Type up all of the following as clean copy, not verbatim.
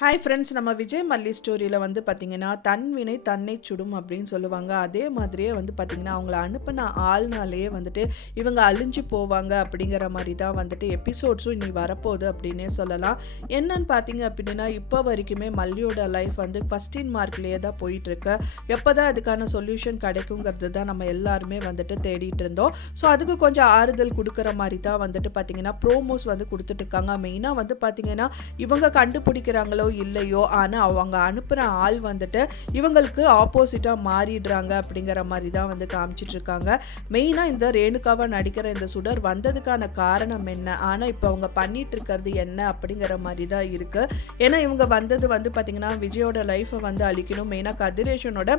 Hi friends, நம்ம விஜய் மல்லி ஸ்டோரியில் வந்து பார்த்திங்கன்னா தன் வினை தன்னை சுடும் அப்படின்னு சொல்லுவாங்க. அதே மாதிரியே வந்து பார்த்திங்கன்னா அவங்கள அனுப்பின ஆள்னாலேயே வந்துட்டு இவங்க அழிஞ்சு போவாங்க அப்படிங்கிற மாதிரி தான் வந்துட்டு எபிசோட்ஸும் இனி வரப்போகுது அப்படின்னே சொல்லலாம். என்னன்னு பார்த்தீங்க அப்படின்னா இப்போ வரைக்குமே மல்லியோட லைஃப் வந்து ஃபஸ்டின் மார்க்லேயே தான் போயிட்டுருக்கு. எப்போ தான் அதுக்கான சொல்யூஷன் கிடைக்குங்கிறது தான் நம்ம எல்லாருமே வந்துட்டு தேடிட்டு இருந்தோம். ஸோ அதுக்கு கொஞ்சம் ஆறுதல் கொடுக்குற மாதிரி தான் வந்துட்டு பார்த்திங்கன்னா ப்ரோமோஸ் வந்து கொடுத்துட்ருக்காங்க. மெயினாக வந்து பார்த்திங்கன்னா இவங்க கண்டுபிடிக்கிறாங்களோ இல்லையோ, ஆனால் அவங்க அனுப்புகிற ஆள் வந்துட்டு இவங்களுக்கு ஆப்போசிட்டாக மாறிடுறாங்க அப்படிங்கிற மாதிரி தான் வந்து காமிச்சிட்ருக்காங்க. மெயினாக இந்த ரேணுகாவை நடிக்கிற இந்த சுடர் வந்ததுக்கான காரணம் என்ன, ஆனால் இப்போ அவங்க பண்ணிட்டு இருக்கிறது என்ன அப்படிங்கிற மாதிரி தான் இருக்குது. ஏன்னா இவங்க வந்தது வந்து பார்த்திங்கன்னா விஜயோட லைஃப்பை வந்து அழிக்கணும், மெயினாக கதிரேஷனோட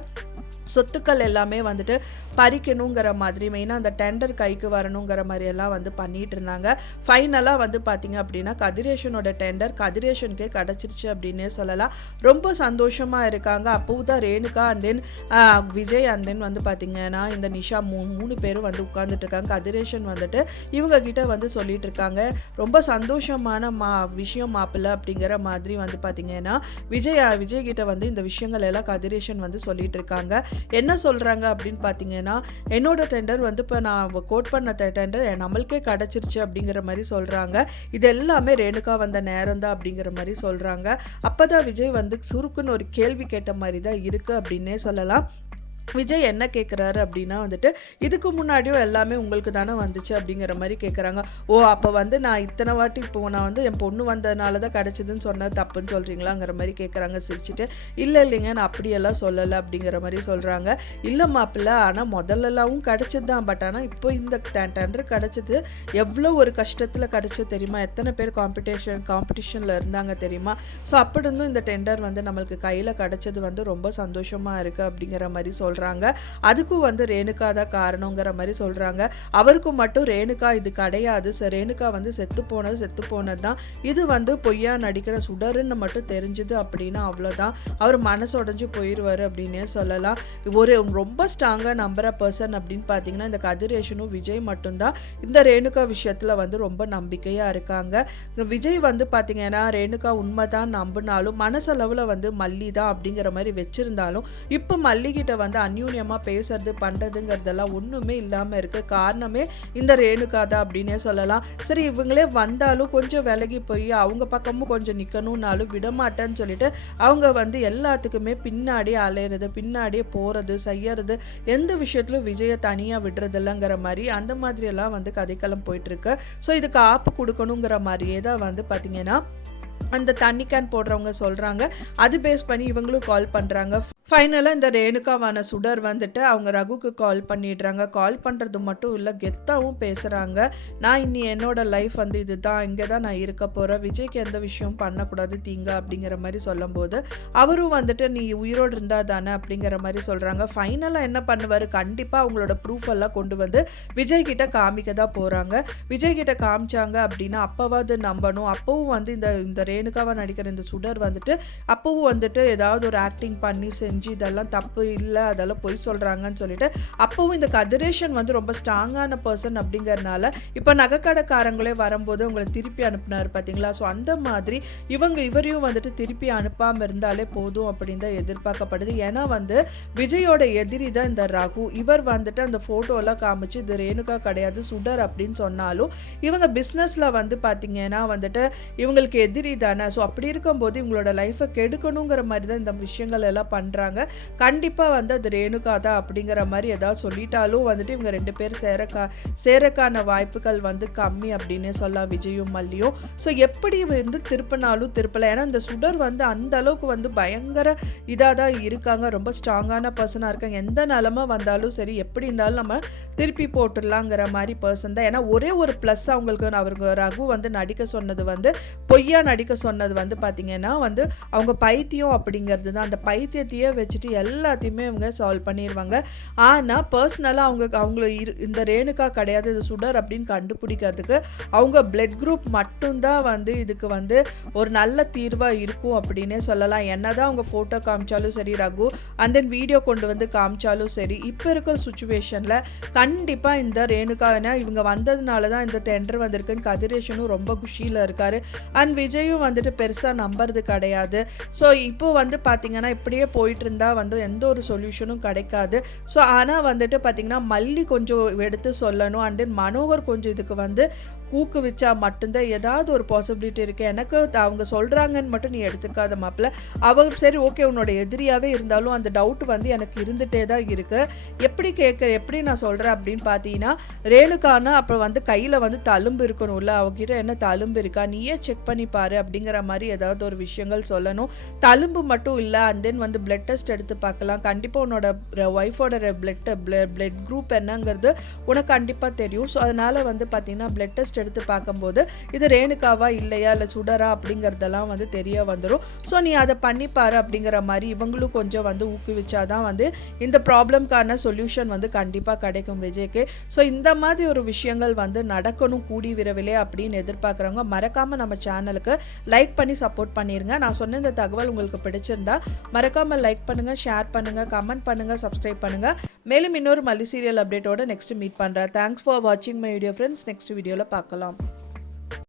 சொத்துக்கள் எல்லாமே வந்துட்டு பறிக்கணுங்கிற மாதிரி, மெயினாக அந்த டெண்டர் கைக்கு வரணுங்கிற மாதிரி எல்லாம் வந்து பண்ணிட்டு இருந்தாங்க. ஃபைனலாக வந்து பார்த்திங்க அப்படின்னா கதிரேஷனோட டெண்டர் கதிரேஷனுக்கே கிடச்சிருச்சு அப்படின்னே சொல்லலாம். ரொம்ப சந்தோஷமாக இருக்காங்க. அப்போது தான் Renuka and then Vijay and then வந்து பார்த்திங்கன்னா இந்த நிஷா மூணு பேரும் வந்து உட்கார்ந்துட்டு இருக்காங்க. கதிரேஷன் வந்துட்டு இவங்க கிட்ட வந்து சொல்லிட்டு இருக்காங்க, ரொம்ப சந்தோஷமான விஷயம் மாப்பிள்ள அப்படிங்கிற மாதிரி வந்து பார்த்திங்கன்னா விஜய் கிட்ட வந்து இந்த விஷயங்கள் எல்லாம் கதிரேஷன் வந்து சொல்லிட்டு இருக்காங்க. என்ன சொல்கிறாங்க அப்படின்னு பார்த்தீங்கன்னா, என்னோட டெண்டர் வந்து இப்போ நான் கோட் பண்ண டெண்டர் நம்மளுக்கே கிடச்சிருச்சு அப்படிங்கிற மாதிரி சொல்கிறாங்க. இது எல்லாமே ரேணுகா வந்த நேரம் தான் அப்படிங்கிற மாதிரி சொல்கிறாங்க. அப்போ தான் விஜய் வந்து சுருக்குன்னு ஒரு கேள்வி கேட்ட மாதிரி தான் இருக்குது அப்படின்னே சொல்லலாம். விஜய் என்ன கேட்குறாரு அப்படின்னா வந்துட்டு இதுக்கு முன்னாடியும் எல்லாமே உங்களுக்கு தானே வந்துச்சு அப்படிங்கிற மாதிரி கேட்குறாங்க. ஓ, அப்போ வந்து நான் இத்தனை வாட்டி இப்போ நான் வந்து என் பொண்ணு வந்ததுனால தான் கிடச்சிதுன்னு சொன்னது தப்புன்னு சொல்கிறீங்களாங்கிற மாதிரி கேட்குறாங்க சிரிச்சுட்டு. இல்லைங்க, நான் அப்படியெல்லாம் சொல்லலை அப்படிங்கிற மாதிரி சொல்கிறாங்க. இல்லை மாப்பிள்ள, ஆனால் முதல்லலாவும் கிடச்சிது தான், பட் ஆனால் இப்போ இந்த டெண்டர் கிடச்சிது எவ்வளோ ஒரு கஷ்டத்தில் கிடச்சது தெரியுமா, எத்தனை பேர் காம்படிஷனில் இருந்தாங்க தெரியுமா. ஸோ அப்படி இருந்தும் இந்த டெண்டர் வந்து நம்மளுக்கு கையில் கிடச்சது வந்து ரொம்ப சந்தோஷமாக இருக்குது அப்படிங்கிற மாதிரி சொல்கிறாங்க. அதுக்கும் வந்து ரேணுகா தான் காரணங்கிற மாதிரி சொல்கிறாங்க. அவருக்கும் மட்டும் ரேணுகா இது கிடையாது சார், ரேணுகா வந்து செத்து போனது தான், இது வந்து பொய்யா நடிக்கிற சுடருன்னு மட்டும் தெரிஞ்சுது அப்படின்னா அவ்வளோதான், அவர் மனசு உடஞ்சு போயிடுவார் அப்படின்னே சொல்லலாம். ஒரு ரொம்ப ஸ்ட்ராங்காக நம்புகிற பர்சன் அப்படின்னு பார்த்தீங்கன்னா இந்த கதிரேஷனும் விஜய் மட்டும்தான் இந்த ரேணுகா விஷயத்தில் வந்து ரொம்ப நம்பிக்கையாக இருக்காங்க. விஜய் வந்து பார்த்தீங்கன்னா ரேணுகா உண்மை தான் நம்பினாலும் மனசளவில் வந்து மல்லி தான் அப்படிங்கிற மாதிரி வச்சுருந்தாலும் இப்போ மல்லிகிட்ட வந்து அந்யூன்யமாக பேசுறது பண்ணுறதுங்கிறதெல்லாம் ஒன்றுமே இல்லாமல் இருக்குது. காரணமே இந்த ரேணுகா தான் அப்படின்னே சொல்லலாம். சரி, இவங்களே வந்தாலும் கொஞ்சம் விலகி போய் அவங்க பக்கமும் கொஞ்சம் நிற்கணும்னாலும் விடமாட்டேன்னு சொல்லிட்டு அவங்க வந்து எல்லாத்துக்குமே பின்னாடியே அலையிறது, பின்னாடியே போகிறது, செய்யறது, எந்த விஷயத்துலையும் விஜயை தனியாக விடுறதில்லைங்கிற மாதிரி அந்த மாதிரியெல்லாம் வந்து கதைக்களம் போயிட்டுருக்கு. ஸோ இதுக்கு ஆப்பு கொடுக்கணுங்கிற மாதிரியே தான் வந்து பார்த்திங்கன்னா அந்த தண்ணி கேன் போடுறவங்க சொல்கிறாங்க. அது பேஸ் பண்ணி இவங்களும் கால் பண்ணுறாங்க. ஃபைனலாக இந்த ரேணுகாவான சுடர் வந்துட்டு அவங்க ரகுக்கு கால் பண்ணிடுறாங்க. கால் பண்ணுறது மட்டும் இல்லை, கெத்தாகவும் பேசுகிறாங்க. நான் இன்னி என்னோட லைஃப் வந்து இது தான், இங்கே தான் நான் இருக்க போகிறேன், விஜய்க்கு எந்த விஷயம் பண்ணக்கூடாது தீங்க அப்படிங்கிற மாதிரி சொல்லும்போது அவரும் வந்துட்டு நீ உயிரோடு இருந்தால் தானே அப்படிங்கிற மாதிரி சொல்கிறாங்க. ஃபைனலாக என்ன பண்ணுவார், கண்டிப்பாக அவங்களோட ப்ரூஃப் எல்லாம் கொண்டு வந்து விஜய்கிட்ட காமிக்க தான் போகிறாங்க. விஜய்கிட்ட காமிச்சாங்க அப்படின்னா அப்போவாது நம்பணும். அப்போவும் வந்து இந்த ரேணுகாவை நடிக்கிற இந்த சுடர் வந்துட்டு அப்போவும் வந்துட்டு ஏதாவது ஒரு ஆக்டிங் பண்ணி இதெல்லாம் தப்பு இல்லை, அதெல்லாம் பொய் சொல்கிறாங்கன்னு சொல்லிட்டு அப்போவும் இந்த கதிரேஷன் வந்து ரொம்ப ஸ்ட்ராங்கான பர்சன் அப்படிங்கிறனால இப்போ நகைக்கடைக்காரங்களே வரும்போது உங்களை திருப்பி அனுப்புனார் பார்த்தீங்களா. ஸோ அந்த மாதிரி இவரையும் வந்துட்டு திருப்பி அனுப்பாமல் இருந்தாலே போதும் அப்படின்னு தான் எதிர்பார்க்கப்படுது. ஏன்னா வந்து விஜயோட எதிரி தான் இந்த ரகு. இவர் வந்துட்டு அந்த ஃபோட்டோலாம் காமிச்சு இது ரேணுகா கிடையாது சுடர் அப்படின்னு சொன்னாலும் இவங்க பிஸ்னஸில் வந்து பார்த்தீங்கன்னா வந்துட்டு இவங்களுக்கு எதிரி தானே. ஸோ அப்படி இருக்கும்போது இவங்களோட லைஃப்பை கெடுக்கணுங்கிற மாதிரி தான் இந்த விஷயங்கள் எல்லாம் பண்ணுறாங்க. கண்டிப்பாக வந்து அது ரேணுகா தான் அப்படிங்கிற மாதிரி ஏதாவது சொல்லிட்டாலும் வந்துட்டு இவங்க ரெண்டு பேர் சேரக்கான வாய்ப்புகள் வந்து கம்மி அப்படின்னே சொல்லலாம், விஜயும் மல்லியும். ஸோ எப்படி வந்து திருப்பினாலும் திருப்பலை. ஏன்னா இந்த சுடர் வந்து அந்த அளவுக்கு வந்து பயங்கர இதாக தான் இருக்காங்க, ரொம்ப ஸ்ட்ராங்கான பர்சனாக இருக்காங்க. எந்த நிலமை வந்தாலும் சரி, எப்படி இருந்தாலும் நம்ம திருப்பி போட்டுடலாங்கிற மாதிரி பர்சன் தான். ஏன்னா ஒரே ஒரு ப்ளஸ் அவருக்கு ரகு வந்து நடிக்க சொன்னது வந்து பொய்யா நடிக்க சொன்னது வந்து பார்த்திங்கன்னா வந்து அவங்க பைத்தியம் அப்படிங்கிறது தான். அந்த பைத்தியத்தையே வச்சுட்டு எல்லாத்தையுமே இவங்க சால்வ் பண்ணிடுவாங்க. ஆனால் பர்சனலாக இந்த ரேணுகா கிடையாது, இது சுடர் அப்படின்னு கண்டுபிடிக்கிறதுக்கு அவங்க பிளட் குரூப் மட்டும்தான் வந்து இதுக்கு வந்து ஒரு நல்ல தீர்வாக இருக்கும் அப்படின்னே சொல்லலாம். என்னதான் அவங்க ஃபோட்டோ காமிச்சாலும் சரி ரகு, அண்ட் தென் வீடியோ கொண்டு வந்து காமிச்சாலும் சரி, இப்போ இருக்கிற சுச்சுவேஷனில் கண்டிப்பாக இந்த ரேணுகா இவங்க வந்ததுனால தான் இந்த டெண்டர் வந்திருக்குன்னு கதிரேஷனும் ரொம்ப குஷியில் இருக்காரு. அண்ட் விஜயும் வந்துட்டு பெருசாக நம்புறது கிடையாது. ஸோ இப்போ வந்து பார்த்திங்கன்னா இப்படியே போயிட்டு இருந்தால் வந்து எந்த ஒரு சொல்யூஷனும் கிடைக்காது. ஸோ ஆனால் வந்துட்டு பார்த்திங்கன்னா மல்லி கொஞ்சம் எடுத்து சொல்லணும், அண்ட் தென் மனோகர் கொஞ்சம் இதுக்கு வந்து ஊக்குவிச்சா மட்டும்தான் ஏதாவது ஒரு பாசிபிலிட்டி இருக்குது. எனக்கு அவங்க சொல்கிறாங்கன்னு மட்டும் நீ எடுத்துக்காத மாப்பிள்ள. அவங்க சரி ஓகே உன்னோட எதிரியாகவே இருந்தாலும் அந்த டவுட் வந்து எனக்கு இருந்துகிட்டே தான் இருக்குது. எப்படி நான் சொல்கிறேன் அப்படின்னு பார்த்தீங்கன்னா, ரேணுகானா அப்புறம் வந்து கையில் வந்து தழும்பு இருக்கணும்ல, அவகிட்ட என்ன தழும்பு இருக்கா நீயே செக் பண்ணி பாரு அப்படிங்கிற மாதிரி ஏதாவது ஒரு விஷயங்கள் சொல்லணும். தழும்பு மட்டும் இல்லை, அண்ட் தென் வந்து பிளட் டெஸ்ட் எடுத்து பார்க்கலாம். கண்டிப்பாக உன்னோட ஒய்ஃபோட பிளட் குரூப் என்னங்கிறது உனக்கு கண்டிப்பாக தெரியும். ஸோ அதனால் வந்து பார்த்தீங்கன்னா பிளட் டெஸ்ட் எடுத்து பார்க்கும்போது இது ரேணுகாவா இல்லையா இல்லை சுடரா அப்படிங்கிறதெல்லாம் வந்து தெரிய வந்துடும். ஸோ நீ அதை பண்ணிப்பாரு அப்படிங்கிற மாதிரி இவங்களும் கொஞ்சம் வந்து ஊக்குவிச்சாதான் வந்து இந்த ப்ராப்ளம்கான சொல்யூஷன் வந்து கண்டிப்பாக கிடைக்கும் விஜய்க்கு. ஸோ இந்த மாதிரி ஒரு விஷயங்கள் வந்து நடக்கணும் கூடி விரைவிலே அப்படின்னு எதிர்பார்க்குறவங்க மறக்காமல் நம்ம சேனலுக்கு லைக் பண்ணி சப்போர்ட் பண்ணிடுங்க. நான் சொன்ன இந்த தகவல் உங்களுக்கு பிடிச்சிருந்தா மறக்காமல் லைக் பண்ணுங்கள், ஷேர் பண்ணுங்கள், கமெண்ட் பண்ணுங்கள், சப்ஸ்கிரைப் பண்ணுங்கள். மேலும் இன்னொரு மல்லி சீரியல் அப்டேட்டோட நெக்ஸ்ட் மீட் பண்ணுறேன். தேங்க்ஸ் ஃபார் வாட்சிங் மை வீடியோ ஃப்ரெண்ட்ஸ். நெக்ஸ்ட் வீடியோவில் பார்க்கலாம்.